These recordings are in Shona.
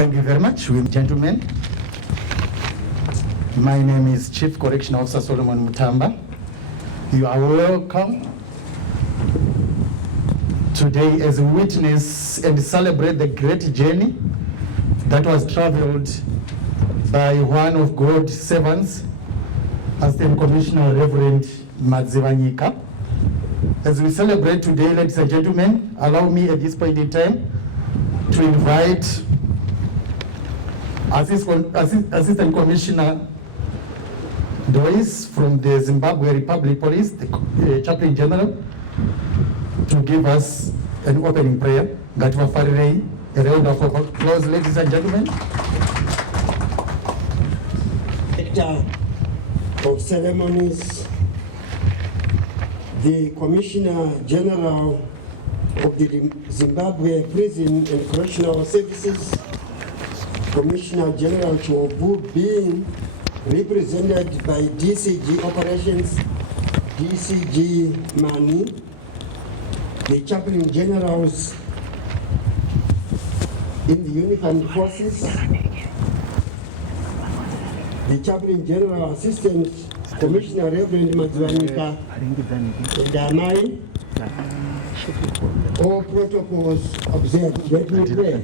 Thank you very much, gentlemen. My name is Chief Correction Officer Solomon Mutamba. You are welcome today as a witness and celebrate the great journey that was traveled by one of God's servants, Assistant Commissioner Reverend Madzivanyika. As we celebrate today, ladies and gentlemen, allow me at this point in time to invite Assistant Commissioner Dois from the Zimbabwe Republic Police, the Chaplain General, to give us an opening prayer. A round of applause, ladies and gentlemen. Director of Ceremonies, the Commissioner General of the Zimbabwe Prison and Correctional Services, Commissioner General Chobu, being represented by DCG Operations, DCG Mani, the Chaplain Generals in the Uniformed Forces, the Chaplain General Assistant Commissioner Reverend Madzivanyika, and I, all protocols observed. Let me pray.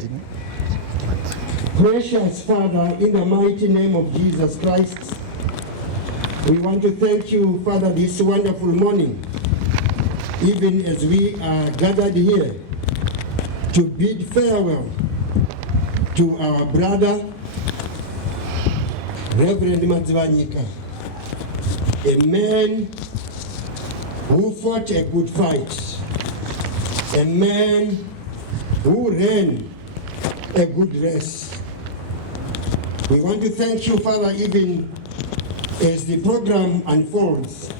Precious Father, in the mighty name of Jesus Christ, we want to thank you, Father, this wonderful morning, even as we are gathered here to bid farewell to our brother, Reverend Madzivanyika, a man who fought a good fight, a man who ran a good race. We want to thank you, Father, even as the program unfolds.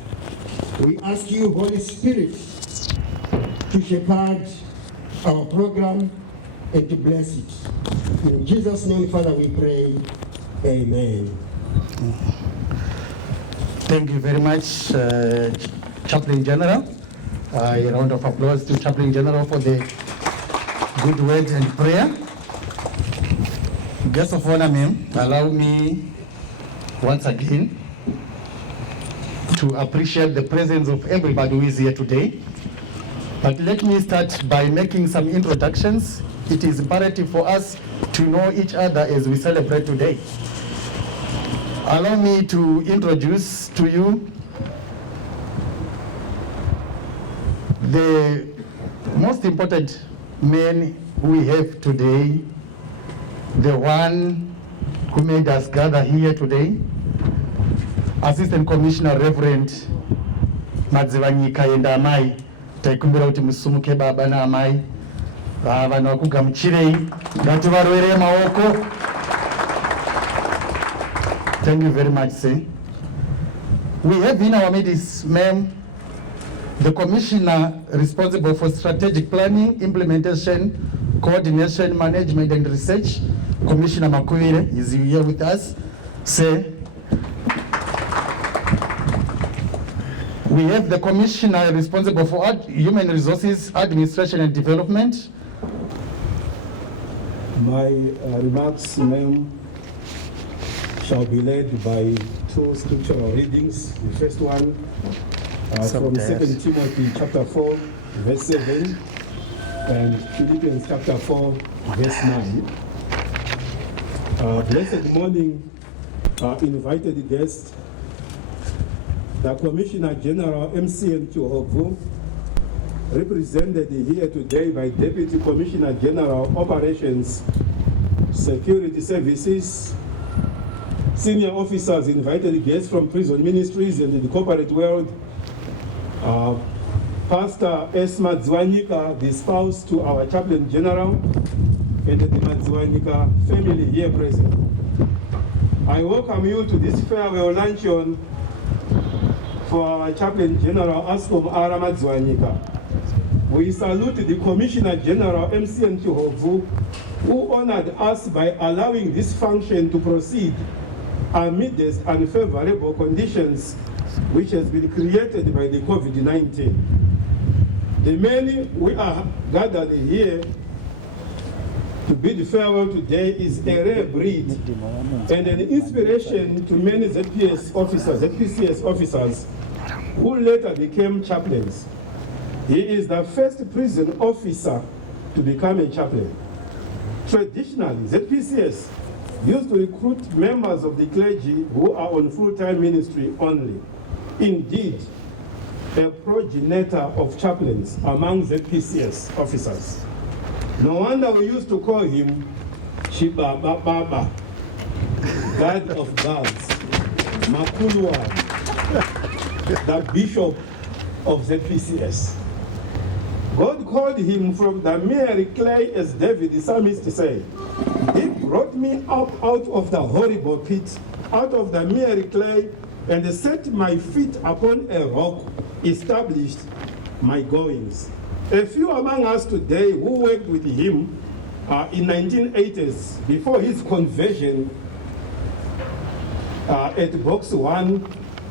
We ask you, Holy Spirit, to shepherd our program and to bless it. In Jesus' name, Father, we pray. Amen. Thank you very much, Chaplain General. A round of applause to Chaplain General for the good words and prayer. Guests of honor, ma'am, allow me once again to appreciate the presence of everybody who is here today. But let me start by making some introductions. It is imperative for us to know each other as we celebrate today. Allow me to introduce to you the most important men we have today, the one who made us gather here today, Assistant Commissioner Reverend Madzivanyika and amai. Taikumbira kuti musumuke baba na amai. Vanhu vakugamuchirei, ngativarwere maoko. Thank you very much, sir. We have in our midst, ma'am, the Commissioner responsible for strategic planning, implementation, coordination, management, and research, Commissioner Makuire, is here with us. Sir, we have the Commissioner responsible for Human Resources, Administration, and Development. My remarks, ma'am, shall be led by two scriptural readings. The first one from 2 Timothy chapter 4, verse 7, and Philippians chapter 4, verse 9. Blessed morning, invited guests, the Commissioner General MCN Chihovu, represented here today by Deputy Commissioner General Operations, Security Services, senior officers, invited guests from prison ministries and the corporate world, Pastor S. Madzivanyika, the spouse to our Chaplain General, and the Madzivanyika family here present. I welcome you to this farewell luncheon for our Chaplain General Ascom Ara Madzivanyika. We salute the Commissioner General MCN Chihovu, who honored us by allowing this function to proceed amidst unfavorable conditions which has been created by the COVID-19. The many we are gathered here to bid farewell today is a rare breed and an inspiration to many ZPCS officers who later became chaplains. He is the first prison officer to become a chaplain. Traditionally, ZPCS used to recruit members of the clergy who are on full-time ministry only. Indeed, a progenitor of chaplains among ZPCS officers. No wonder we used to call him Shibaba Baba, God of gods, Makulwa, the bishop of ZPCS. God called him from the mere clay, as David the psalmist said. He brought me up out of the horrible pit, out of the mere clay, and set my feet upon a rock, established my goings. A few among us today who worked with him in 1980s, before his conversion at Box 1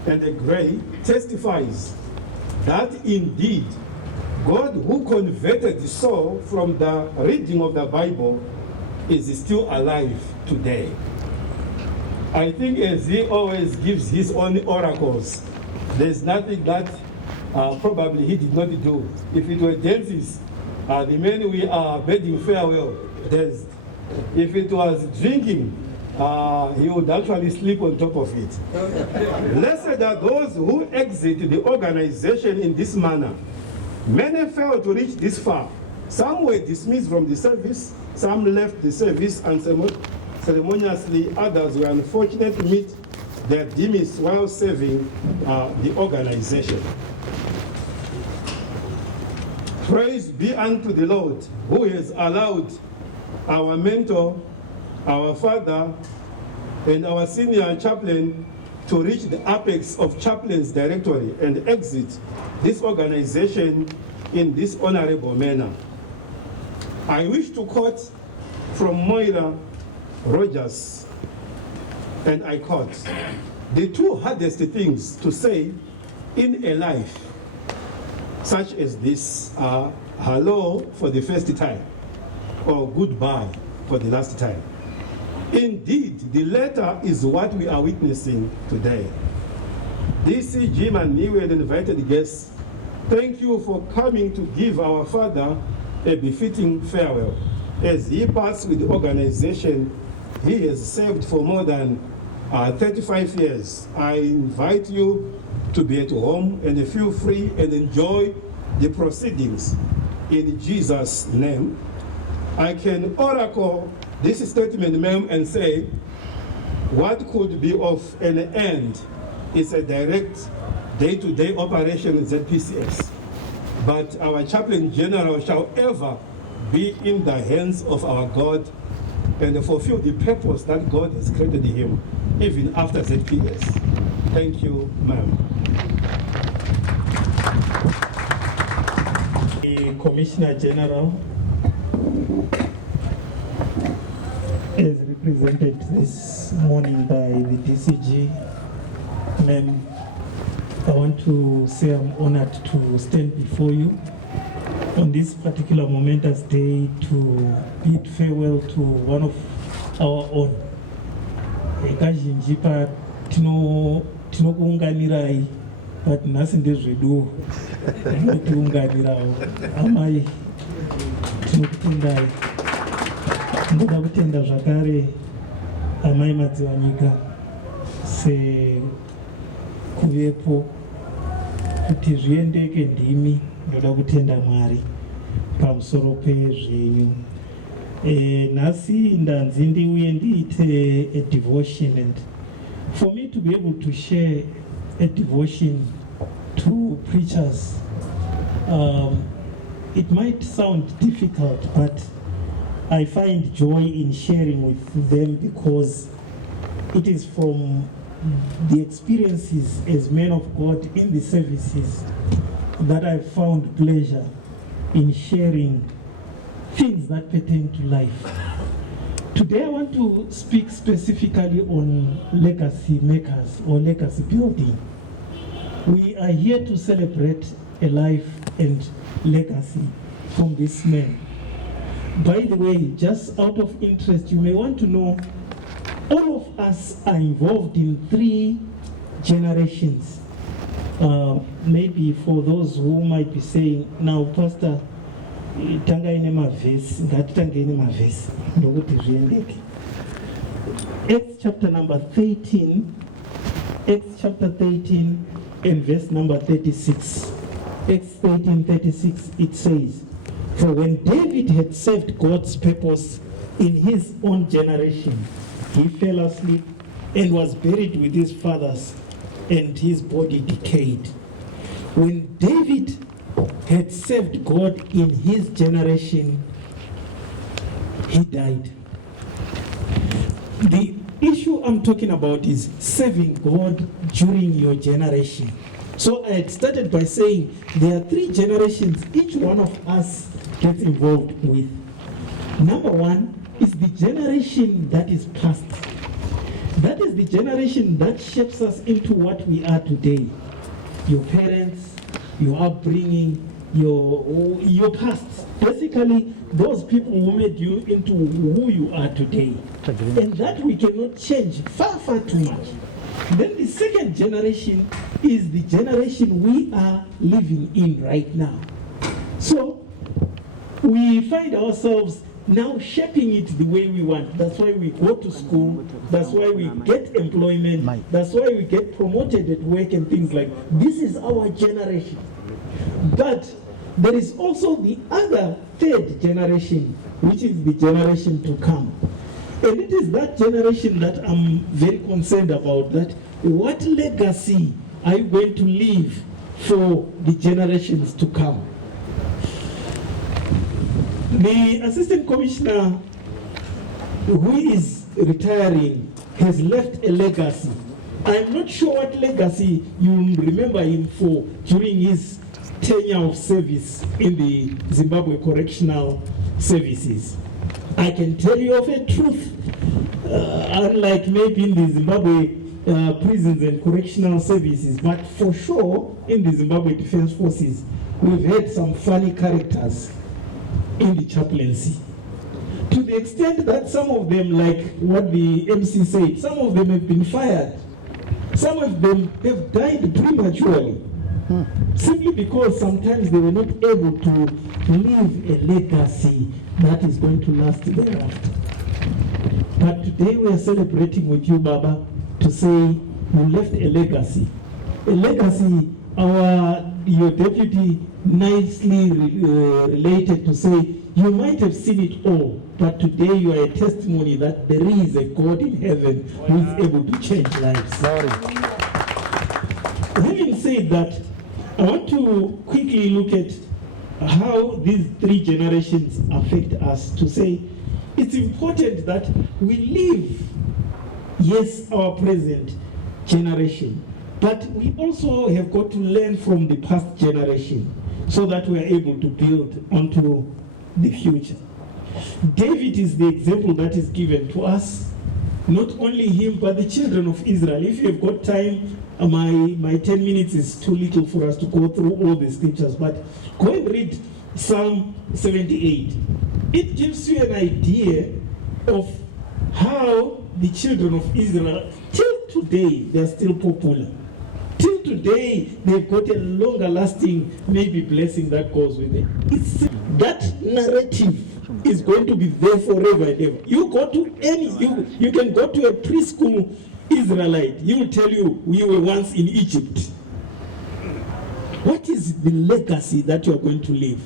and the Grey, testifies that indeed God who converted Saul from the reading of the Bible is still alive today. I think as he always gives his own oracles, there's nothing that probably he did not do. If it were dances, the men we are bidding farewell, there's, if it was drinking, he would actually sleep on top of it. Blessed are those who exit the organization in this manner. Many failed to reach this far. Some were dismissed from the service, some left the service unceremoniously, others were unfortunate to meet their demise while serving the organization. Praise be unto the Lord, who has allowed our mentor, our father, and our senior chaplain to reach the apex of chaplains directory and exit this organization in this honorable manner. I wish to quote from Moira Rogers, and I quote, "The two hardest things to say in a life such as this are hello for the first time or goodbye for the last time. Indeed, the latter is what we are witnessing today." DC Jim and Niwe and invited guests, thank you for coming to give our father a befitting farewell. As he passed with the organization he has served for more than 35 years, I invite you to be at home and feel free and enjoy the proceedings in Jesus' name. I can oracle this statement, ma'am, and say, what could be of an end is a direct day-to-day operation in ZPCS. But our chaplain general shall ever be in the hands of our God and fulfill the purpose that God has created him, even after ZPS. Thank you, ma'am. The Commissioner General is represented this morning by the DCG. Ma'am, I want to say I'm honored to stand before you on this particular momentous day to bid farewell to one of our own. Kazhinji pa tinokuunganirai but nhasi ndezvedu tinotiunganirawo. Amai tinokutendai. Ndoda kutenda zvakare amai Madzivanyika sekuvepo kuti zviendeke ndimi. Ndoda kutenda Mwari pamusoro pezvenyu. Nhasi ndanzi ndiuye ndiite a devotion, and for me to be able to share a devotion to preachers, it might sound difficult, but I find joy in sharing with them because it is from the experiences as men of God in the services that I found pleasure in sharing things that pertain to life. Today I want to speak specifically on legacy makers or legacy building. We are here to celebrate a life and legacy from this man. By the way, just out of interest, you may want to know, all of us are involved in 3 generations. Maybe for those who might be saying, now, Pastor, tanga ine mavhesi, ngatitange ine mavhesi, ndokuti zviendeke. Acts chapter number 13, Acts chapter 13 and verse number 36. Acts 13:36, it says, "For when David had served God's purpose in his own generation, he fell asleep and was buried with his fathers, and his body decayed." When David had served God in his generation, he died. The issue I'm talking about is serving God during your generation. So I had started by saying there are 3 generations each one of us gets involved with. Number 1 is the generation that is past. That is the generation that shapes us into what we are today. Your parents, your upbringing, your past. Basically, those people who made you into who you are today. And that we cannot change far, far too much. Then the second generation is the generation we are living in right now. So we find ourselves now shaping it the way we want. That's why we go to school. That's why we get employment. That's why we get promoted at work and things like that. This is our generation. But there is also the other 3rd generation, which is the generation to come. And it is that generation that I'm very concerned about, that what legacy are you going to leave for the generations to come? The assistant commissioner who is retiring has left a legacy. I'm not sure what legacy you remember him for during his tenure of service in the Zimbabwe Correctional Services. I can tell you of a truth, unlike maybe in the Zimbabwe prisons and correctional services, but for sure in the Zimbabwe Defense Forces, we've had some funny characters in the chaplaincy. To the extent that some of them, like what the MC said, some of them have been fired. Some of them have died prematurely. Simply because sometimes they were not able to leave a legacy that is going to last thereafter. But today we are celebrating with you, Baba, to say you left a legacy. A legacy, your deputy nicely related to say, you might have seen it all, but today you are a testimony that there is a God in heaven who is able to change lives. Having said that, I want to quickly look at how these 3 generations affect us, to say it's important that we live, yes, our present generation, but we also have got to learn from the past generation so that we are able to build onto the future. David is the example that is given to us, not only him, but the children of Israel. If you have got time, my 10 minutes is too little for us to go through all the scriptures, but go and read Psalm 78. It gives you an idea of how the children of Israel, till today, they're still popular. Till today, they've got a longer lasting, maybe blessing that goes with it. That narrative is going to be there forever and ever. You go to you can go to a preschool Israelite, he will tell you, we were once in Egypt. What is the legacy that you are going to leave?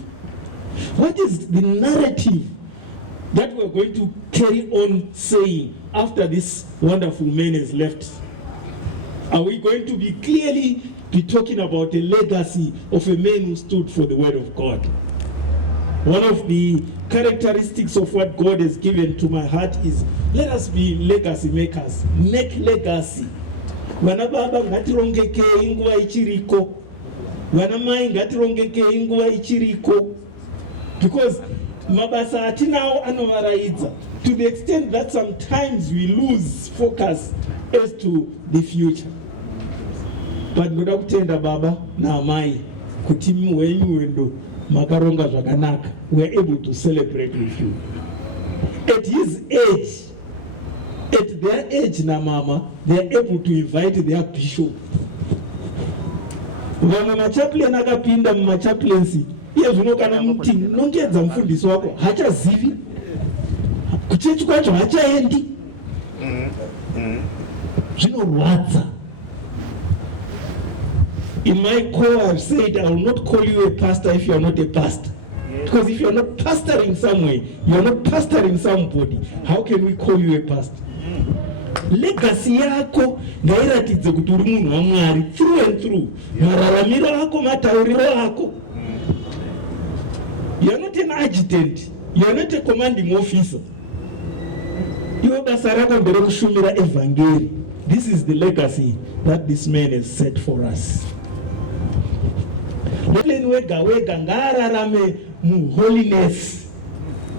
What is the narrative that we are going to carry on saying after this wonderful man has left? Are we going to be clearly talking about a legacy of a man who stood for the word of God? One of the characteristics of what God has given to my heart is, let us be legacy makers. Make legacy. Vana baba ngatirongeke inguva ichiriko. Vana mai ngatirongeke inguva ichiriko. Because mabasa atinawo anovaraidza, to the extent that sometimes we lose focus as to the future. But ndoda kutenda baba na mai kuti muwenyu wendo makaronga zvakanaka. We are able to celebrate with you. At his age, at their age na mama, they are able to invite their bishop. Vamwe machaplain akapinda mumachaplaincy, iye zvino kana muti nongedza mufundisi wako hachazivi, kuchechi kwacho hachaendi. Zvinorwadza. In my call, I've said I will not call you a pastor if you are not a pastor. Because if you are not pastoring somewhere, you are not pastoring somebody, how can we call you a pastor? Legacy yako ngairatidze kuti uri munhu waMwari through and through. Mararamiro ako, matauriro ako. You are not an adjutant. You are not a commanding officer. Iwe basa rako mbere kushumira evangeli. This is the legacy that this man has set for us. Wega ngararame mu holiness,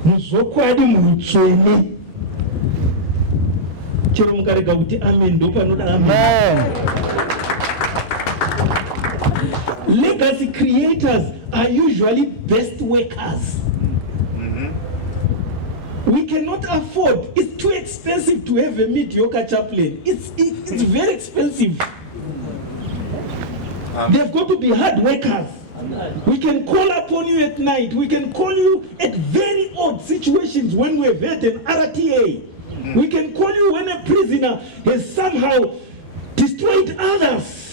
muzokwadi mutsvene. Chero mukarega kuti amen ndo panoda amen. Legacy creators are usually best workers. We cannot afford, it's too expensive to have a mediocre chaplain. It's very expensive. They've got to be hard workers. We can call upon you at night. We can call you at very odd situations when we've had an RTA. We can call you when a prisoner has somehow destroyed others.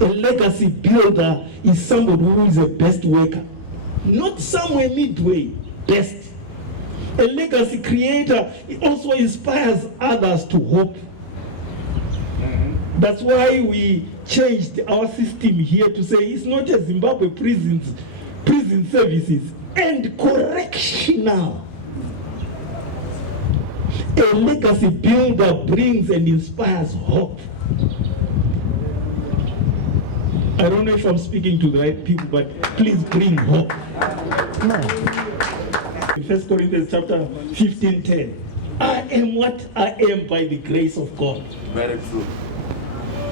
A legacy builder is somebody who is a best worker. Not somewhere midway, best. A legacy creator also inspires others to hope. That's why we changed our system here to say it's not a Zimbabwe prison services and correctional. A legacy builder brings and inspires hope. I don't know if I'm speaking to the right people, but please bring hope. In 1 Corinthians chapter 15:10, I am what I am by the grace of God. Very true.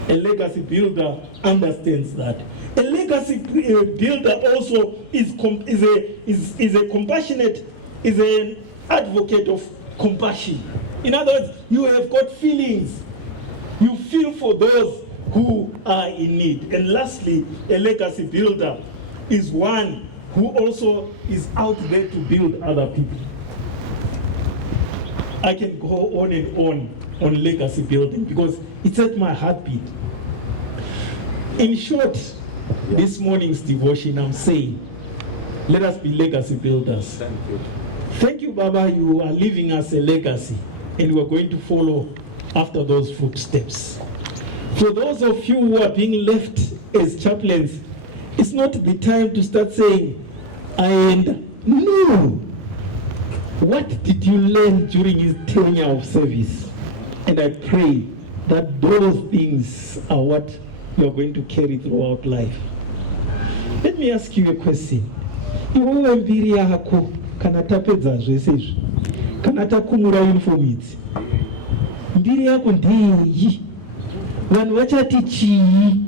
A legacy builder understands that. A legacy builder also is a compassionate, is an advocate of compassion. In other words, you have got feelings. You feel for those who are in need. And lastly, a legacy builder is one who also is out there to build other people. I can go on and on legacy building because it's at my heartbeat. In short, this morning's devotion, I'm saying, let us be legacy builders. Thank you. Thank you, Baba. You are leaving us a legacy, and we're going to follow after those footsteps. For those of you who are being left as chaplains, it's not the time to start saying, no. What did you learn during his tenure of service? And I pray that those things are what you're going to carry throughout life. Let me ask you a question. Iwewe mbiri yako kana tapedza zvese izvi, kana takumura uniform idzi, mbiri yako ndeyi? Vanhu vachati chii?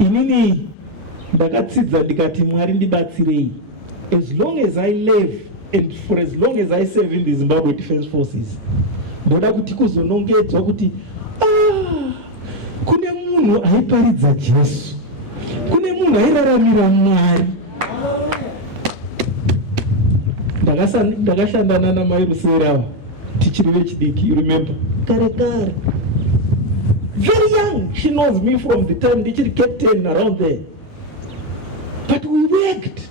Inini ndakatsidza ndikati Mwari ndibatsirei. As long as I live and for as long as I serve in the Zimbabwe Defense Forces, ndoda kuti kuzonongedzwa kuti kune munhu aiparidza Jesu, kune munhu airaramira Mwari. Ndakashandana namai Rusera tichiri vechidiki, you remember? Kare. Very young, she knows me from the time ndichiri captain around there. But we worked.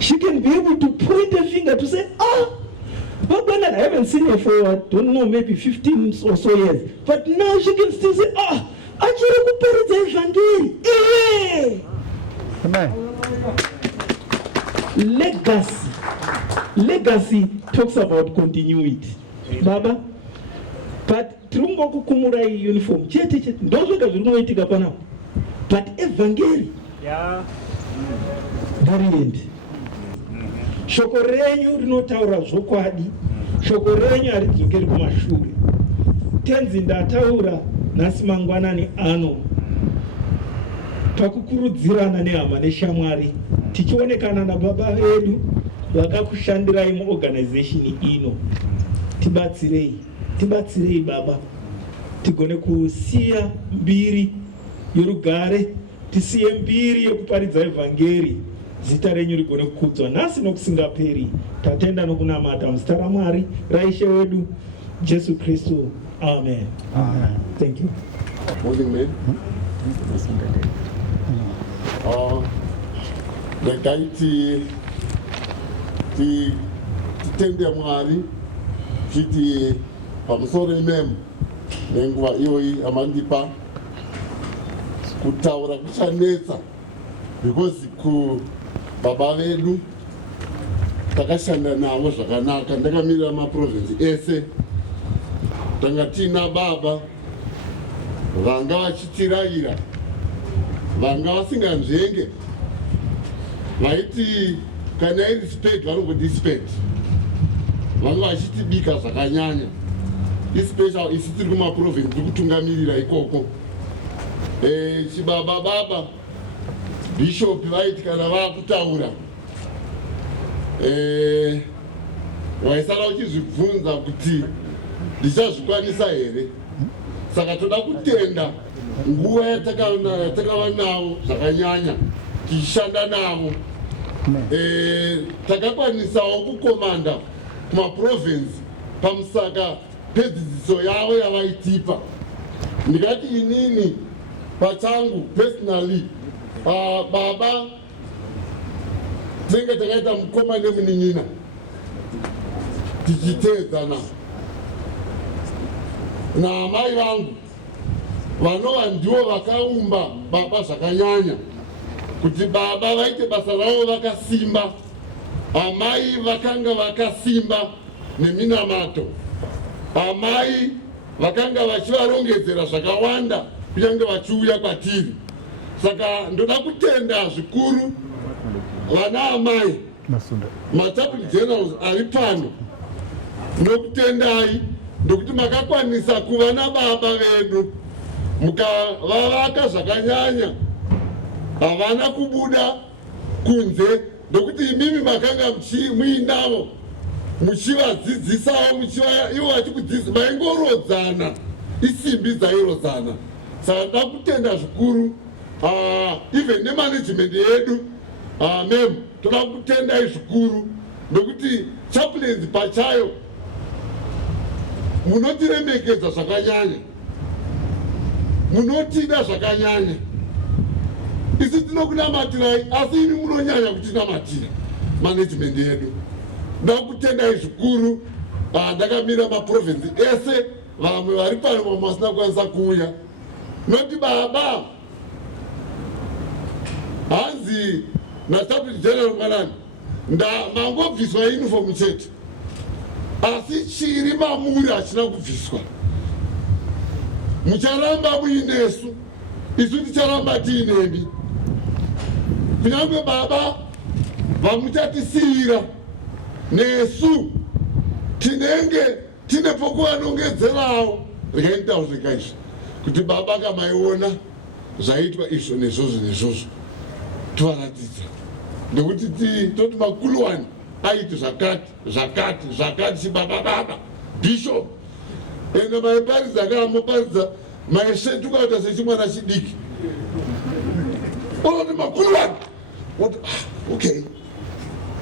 She can be able to point a finger to say, but when I haven't seen her for, I don't know, maybe 15 or so years. But now she can still say, achiri kuparidza evangeli. Amen. Legacy talks about continuity. Baba, but trumbo kukumura uniform. Chete, ndozvega zviri kuitika panapo. But evangeli. Yeah. Very end. Shoko renyu rinotaura zvokwadi. Shoko renyu haridzokeri kumashure. Tenzi ndataura nhasi mangwanani ano takukurudzirana nehama neshamwari tichionekana nababa vedu vakakushandirai muorganization ino. Tibatsirei baba, tigone kusiya mbiri yorugare, tisiye mbiri yekuparidza evhangeri, zita renyu rigone kukudzwa nhasi nokusingaperi. Tatenda nokunamata muzita raMwari raishe wedu Jesu Kristu. Amen. Amen. Thank you. Morning, man. Ndakaiti titende Mwari chiti pamusoro imemu nenguva iyoyi amandipa kutaura kuchanetsa because baba vedu takashanda navo zvakanaka. Ndakamirira maprovinsi ese, tanga tina baba vanga vachitirayira, vanga vasinganzvenge, vaiti kana iri spade vanongoti spade, vanga vachitibika zvakanyanya. Especially isi tiri kumaprovinsi tiri kutungamirira ikoko. Chibaba baba bishop vaiti kana vakutaura waisara uchizvibvunza kuti ndichazvikwanisa here. Saka toda kutenda nguva yatakava navo zvakanyanya tichishanda navo. Takakwanisawo kukomanda kumaprovinsi pamusaka pedzidziso yavo yavaitipa. Ndikati inini pachangu personally baba tinenge takaita mukoma nemunin'ina tichiteedzana naamai vangu vanova ndivo vakaumba baba zvakanyanya, kuti baba vaite basa ravo vakasimba, amai vakanga vakasimba neminamato, amai vakanga vachivarongedzera zvakawanda kunyange vachiuya kwatiri. Saka ndoda kutenda zvikuru vana amai machaplain generals ari pano, nokutendai ndokuti makakwanisa kuva nababa vedu mukavavaka zvakanyanya, havana kubuda kunze, ndokuti imimi makanga muinavo muchivadzidzisawo, ivo vachikudzidzisa vaingorodzana, isimbi dzairodzana. Saka ndoda kutenda zvikuru even nemanagement yedu. Mem, toda kutendai zvikuru ndokuti chaplains pachayo munotiremekedza zvakanyanya, munotida zvakanyanya. Isi tinokunamatirai, asi ini munonyanya kutinamatira management yedu. Ndoda kutendai zvikuru. Ndakamira maprovinsi ese, vamwe vari pano vamwe vasina kukwanisa kuuya. Noti baba hanzi nachaplain general Mwanani mangobviswa uniform chete, asi chiri mamuri hachina kubviswa. Mucharamba muinesu, isu ticharamba tiinemi. Kunyange baba vamuchatisiyira, nesu tinenge tine pokuvanongedzerawo. Regai nditaurika izvi kuti baba kamaiona zvaitwa izvo nezvozvo nezvozvo tovaratidza, nekuti toti makuluwani aiti zvakati chibaba bishop, ende maiparidza akamoparidza maisvetuka kuita sechimwana chidiki, unoti makuluwani okay.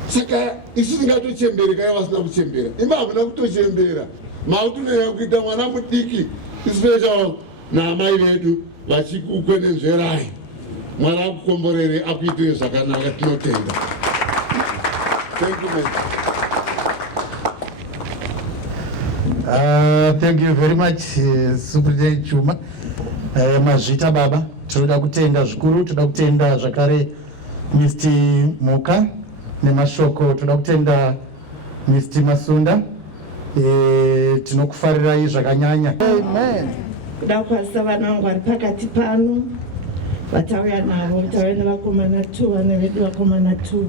Saka isu tingatochembereka vasina kuchembera, ima hamuna kutochembera, mautunenya kuita mwana mudiki, especially naamai vedu vachikukwenenzverai. Mwari akukomborere, akuitire zvakanaka, tinotenda. Thank you, man. Thank you very much, Superintendent Chuma. Mazvita baba, tinoda kutenda zvikuru, toda kutenda zvakare Mr. Muka nemashoko, toda kutenda Mr. Masunda. Tinokufarirai zvakanyanya. Amen. Kuda kwasa vanangu vari pakati pano, vatauya navo, vatauya nevakomana 2, vane vedu vakomana 2,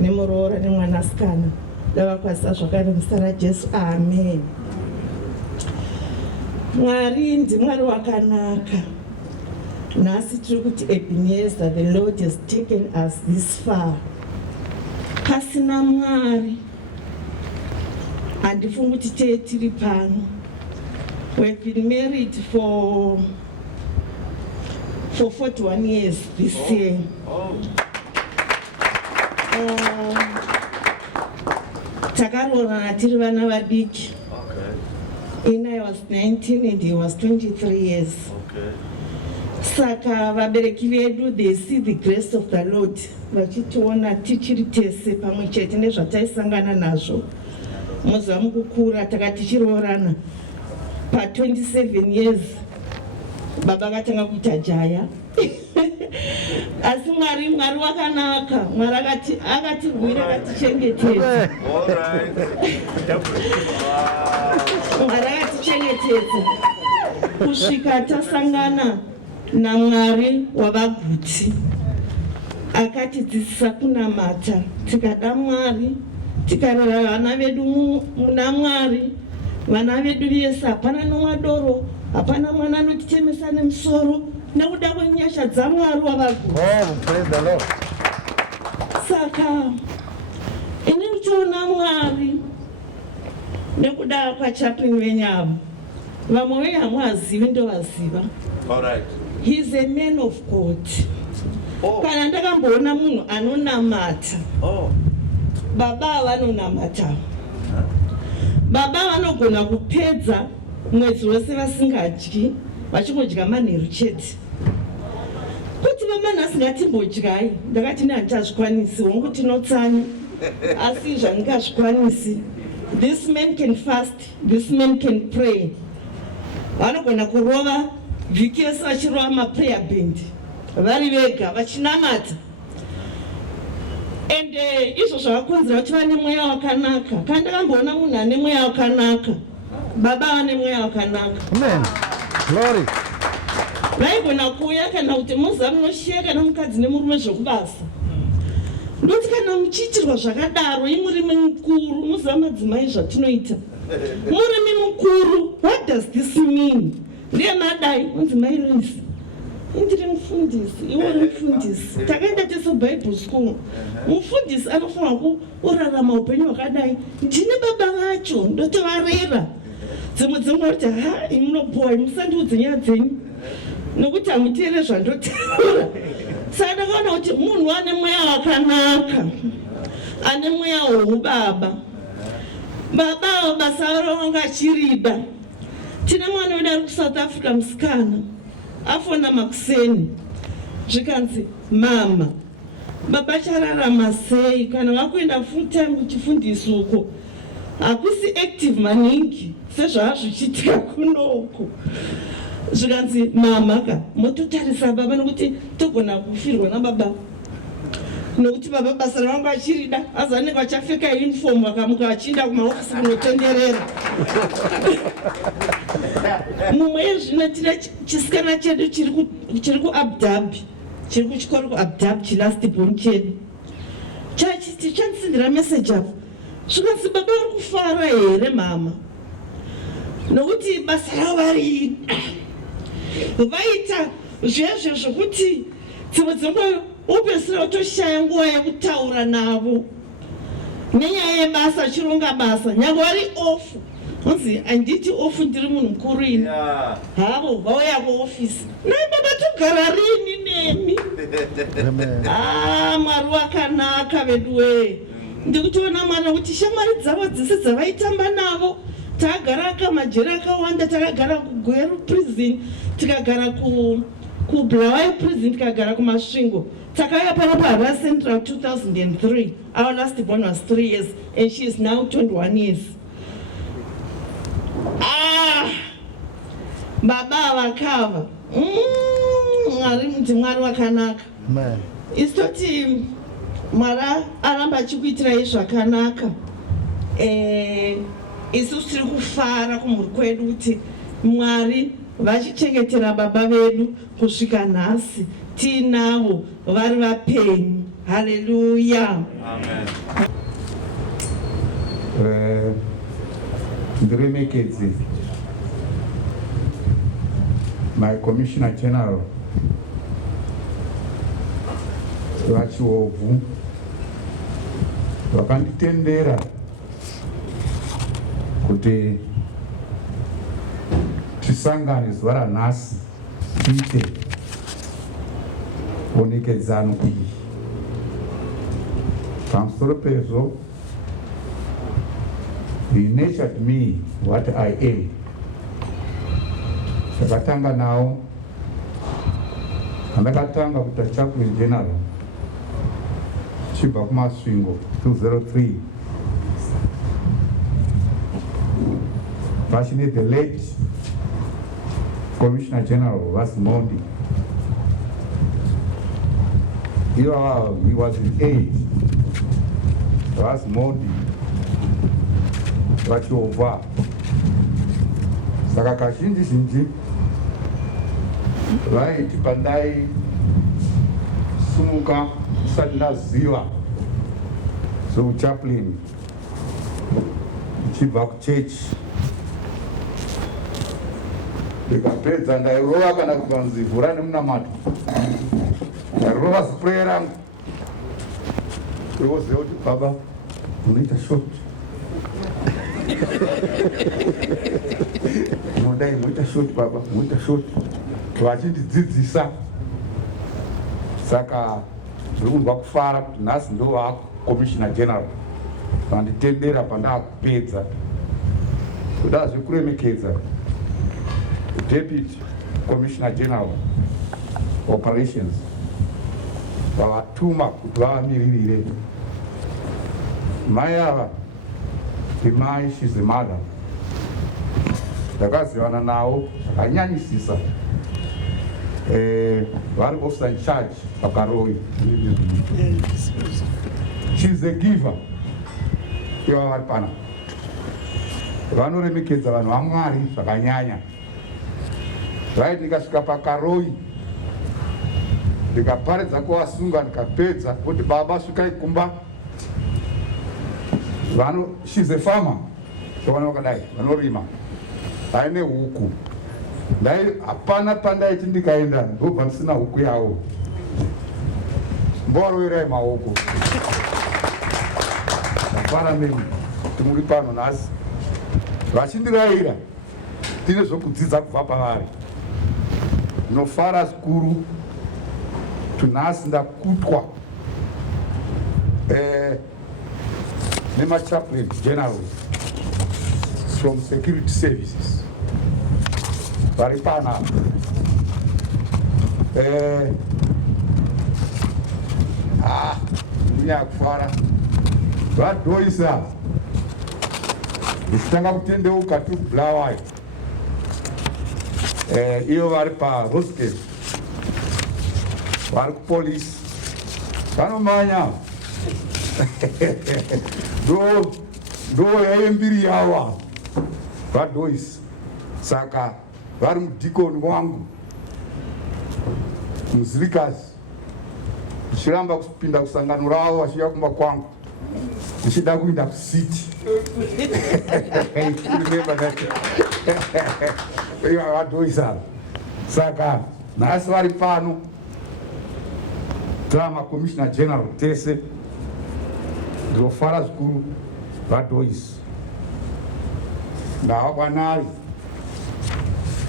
nemuroora nemwanasikana. Ndavakwasa zvakare muzita raJesu. Amen. Mwari ndimwari wakanaka. Nhasi tiri kuti Ebenezer, the Lord has taken us this far. Pasina Mwari handifungi kuti tiri pano. We've been married for 41 years this year. Takaroorana tiri vana vadiki. I was 19 and he was 23 years. Saka vabereki vedu, they see the grace of the Lord. Vachitiona tichiri tese pamwe chete nezvataisangana nazvo. Muza mukukura takati tichiroorana. Pa 27 years baba vakatanga kuita jaya. Asi Mwari wakanaka. Mwari akatirwira akatichengetedza. Mwari akatichengetedza kusvika tasangana naMwari wavaguti. Akatidzidzisa kunamata. Tikada Mwari, tikarera vana vedu muna Mwari. Vana vedu vese hapana nomwadoro, hapana mwana anotitemesa nemusoro nekuda kwenyasha dzaMwari wavaguti. Praise the Lord. Saka ini ndichiona Mwari nekuda kwachaplain wenyavo. Vamwe vehamwazivi ndovaziva. He is a man of God. Kana ndakamboona munhu anonamata. Baba vanonamata. Baba vanogona kupedza mwedzi wose vasingadyi, vachingodya manheru chete. Kuti vamana asingatimbodyai, ndakati handazvikwanisi, hongu tinotsanya, asi zvandingazvikwanisi. This man can fast, this man can pray. Vanogona kurova vhiki yose vachirova maprayer band, vari vega vachinamata. And izvo zvavakonzera kuti vane mweya wakanaka. Kana ndakamboona munhu ane mweya wakanaka, baba vane mweya wakanaka. Amen. Glory. Vaigona kuuya kana kuti muza munosheka nomukadzi nemurume zvokubasa. Ndoti kana muchiitirwa zvakadaro, imurimi mukuru, muza madzimai zvatinoita. Murimi mukuru, what does this mean? Ndiye madai, unzi mairisi. Indiri mufundisi, iwe mufundisi. Takaenda tese Bible school. Mufundisi anofanira kurarama upenyu hwakadai. Ndine baba vacho, ndotovarera. Dzimwe kuti imunopoa, musandiudze nyaya dzenyu. Nokuti hamuteere zvandotaura. Saka ndakaona kuti munhu ane mweya wakanaka, ane mweya woubaba. Baba basa ronga achirida. Tine mwana wedu ari kuSouth Africa musikana. Afona makuseni. Zvikanzi mama, baba chararama sei kana vakuenda full time kuchifundisa uko. Hakusi active maningi sezvazvichiitika kunoko. Zvikanzi mama ka mototarisa baba nokuti togona kufirwa nababa. Nokuti baba basa rangu achirida, azanenge achapfeka uniform vakamuka vachienda kumaofisi kunotenderera. Mumwe yezvino tine chisikana chedu chiri kuAbu Dhabi, chiri kuchikoro kuAbu Dhabi, chilast born chedu. Chachiti chandisindira message apo. Zvikanzi baba vari kufara here mama? Nokuti basa ravo variita. Vaita zvezvo zvokuti dzimwe dzenguva upesera utoshaya nguva yekutaura navo nenyaya yebasa, chironga basa, nyange vari ofu. Unzi handiti ofu, ndiri munhu mukuru ini. Havo vauya kuofisi. Nai baba togara rini nemi? Mwari wakanaka vedu we. Ndikutoona mwana kuti shamwari dzavo dzese dzavaitamba navo. Takagara kamajeri akawanda, takagara kuGweru prison, tikagara kuBulawayo prison, tikagara kuMasvingo. Takauya pano paHara Central 2003. Our last born was 3 years and she is now 21 years. Baba vakava. Mwari wakanaka. Isitoti Mwari aramba achikuitirai zvakanaka. Isusu tiri kufara kumhuri kwedu kuti Mwari vachichengetera baba vedu kusvika nhasi. Tiinavo vari vapenyu. Hallelujah. Amen. Ndiremekedze my Commissioner General vachihovhu vakanditendera kuti tisangane zuva ranhasi tiite onekedzano iyi. Pamusoro pezvo, he nurtured me what I am. Takatanga nawo, andakatanga kuita chaplain general chibva kumasvingo 203. Pachine the late Commissioner General Vasimondi. He was in age. Vasimondi vachiova. Saka kazhinji vaiti pandai sumuka isati ndaziva zveuchaplain ichibva kuchechi, ndikapedza ndairova kana kuvanzi vhura nemunamato, ndairova spray rangu oziva kuti baba unoita shot, unodai moita shot baba, moita shot, vachindidzidzisa. Saka ndiri kunzwa kufara kuti nhasi ndova Commissioner General, vanditendera pandakupedza. Kuda zvekuremekedza Deputy Commissioner General Operations vavatuma kuti vavamiririre. Mai ava imai, she's a mother. Ndakazivana navo zvakanyanyisisa. Vari officer in charge pakaroi. She's a giver. Iva vari pana vanoremekedza vanhu vaMwari zvakanyanya. Right, ndikasvika pakaroi ndikaparidza kuvasunga ndikapedza kuti baba svikai kumba. She's a farmer, shovana vakadai vanorima, aine huku. Hapana pandaiti ndikaenda ndobva ndisina huku yavo. Mboroverai maoko. Ndafara mimi kuti muri pano nhasi vachindirayira tine zvokudzidza kubva pavari. Ndinofara zvikuru kuti nhasi ndakutwa nemachaplain generals from security services vari pana. Ndinyaa kufara vadhoisa ndichitanga kutendeuka tiri kubulawayo. Iyo vari parosgate, vari kupolisi vanomanya. ndo yaimbiri yava vadhoisi. Saka vari mudhikoni wangu muzirikazi, ndichiramba kupinda kusangano ravo vachiuya kumba kwangu, ndichida kuinda kusiti. Vadhoisa. Saka nhasi vari pano tava maCommissioner General tese. Ndinofara zvikuru vadhoisi navabwanari.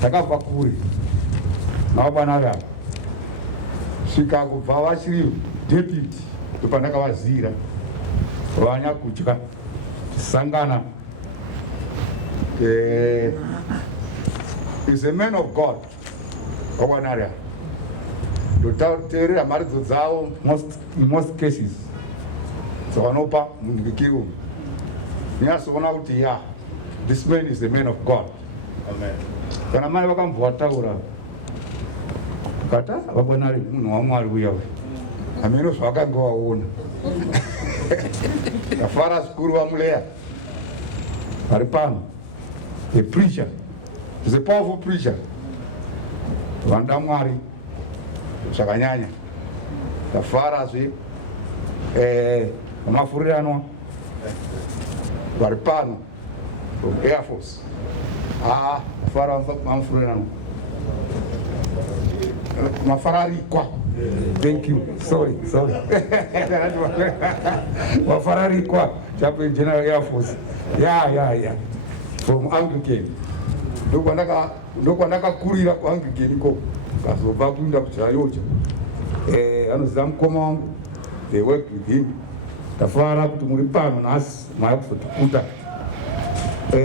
Takabva kure navabwanari ava svika kubva vachiri deputy ndopandakavazivira vanya kutya tisangana. Is a man of God. Wabwanari ava ndoteerera mharidzo dzavo in most cases dzavanopa mundikiri umu. Ndinyasoona kuti this man is a man of God. Amen. Kana mai vakambovataura kata vabwanari munhu waMwari uya uyu ameno zvavakanga vaona. Ndafara zvikuru vamuleya vari pano. A preacher is a powerful preacher. Vanoda Mwari zvakanyanya. Ndafarazve vamafuriranwa vari pano from Air Force. Ndafara vamafuriranwa Mafararikwa. Thank you. Sorry. Mafararikwa, Chaplain General Air Force. Yeah. From Anglican. Ndoko ndakakurira ku Anglican iko. Kazobva kuenda kuchayocha. Anoziva mukoma wangu. They work with him. Tafara kuti muri pano nhasi maakuzotikuta